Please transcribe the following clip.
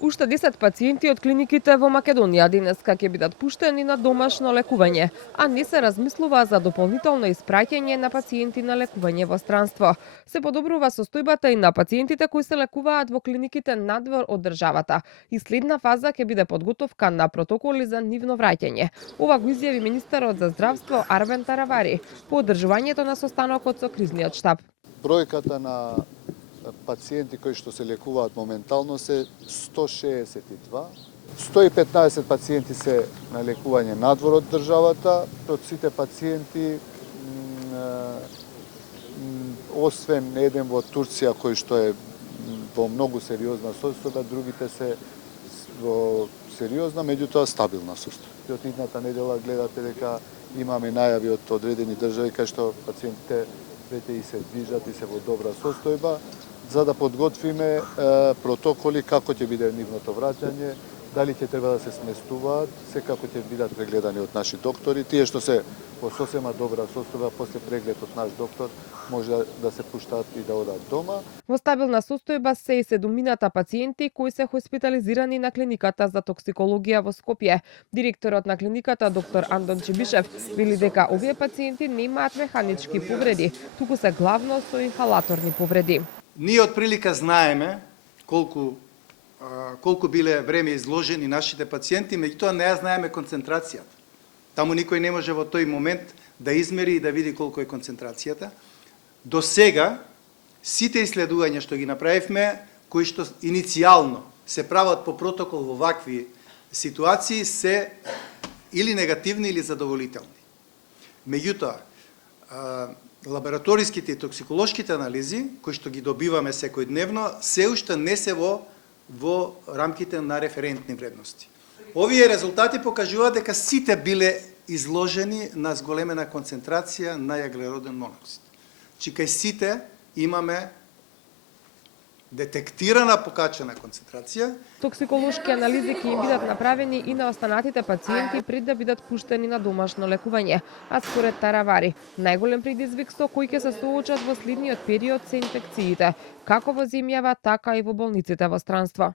Уште 10 пациенти од клиниките во Македонија денеска ќе бидат пуштени на домашно лекување, а не се размислува за дополнително испраќање на пациенти на лекување во странство. Се подобрува состојбата и на пациентите кои се лекуваат во клиниките надвор од државата и следна фаза ќе биде подготовка на протоколи за нивно враќање. Ова го изјави министерот за здравство Арвен Таравари по одржувањето на состанокот со кризниот штаб. Бројката на пациенти кои што се лекуваат моментално се 162. 115 пациенти се на лекување надвор од државата. Од сите пациенти, освен еден во Турција кој што е во многу сериозна состојба, другите се во сериозна, меѓутоа стабилна состојба. Од идната недела гледате дека имаме најави од одредени држави кај што пациентите веќе и се движат и се во добра состојба, за да подготвиме протоколи како ќе биде нивното враќање, дали ќе треба да се сместуваат, секако ќе бидат прегледани од наши доктори. Тие што се во сосема добра состојба, после преглед од наш доктор, може да се пуштаат и да одат дома. Во стабилна состојба се и 7 пациенти кои се хоспитализирани на клиниката за токсикологија во Скопје. Директорот на клиниката доктор Андон Чебишев вели дека овие пациенти немаат механички повреди, туку се главно со инхалаторни повреди. Ние од прилика знаеме колку биле време изложени нашите пациенти, меѓутоа не ја знаеме концентрацијата. Таму никој не може во тој момент да измери и да види колку е концентрацијата. До сега, сите исследувања што ги направивме, кои што иницијално се прават по протокол во вакви ситуации, се или негативни или задоволителни. Меѓутоа, лабораториските и токсиколошките анализи, кои што ги добиваме секојдневно, се уште не се во рамките на референтни вредности. Овие резултати покажуваат дека сите биле изложени на зголемена концентрација на јаглероден моноксид. Чи кај сите имаме детектирана покачена концентрација. Токсиколошки анализи ќе им бидат направени и на останатите пациенти пред да бидат пуштени на домашно лекување. А според Таравари, најголем предизвик со кој ќе се соочат во следниот период се инфекциите, како во земјава, така и во болниците во странство.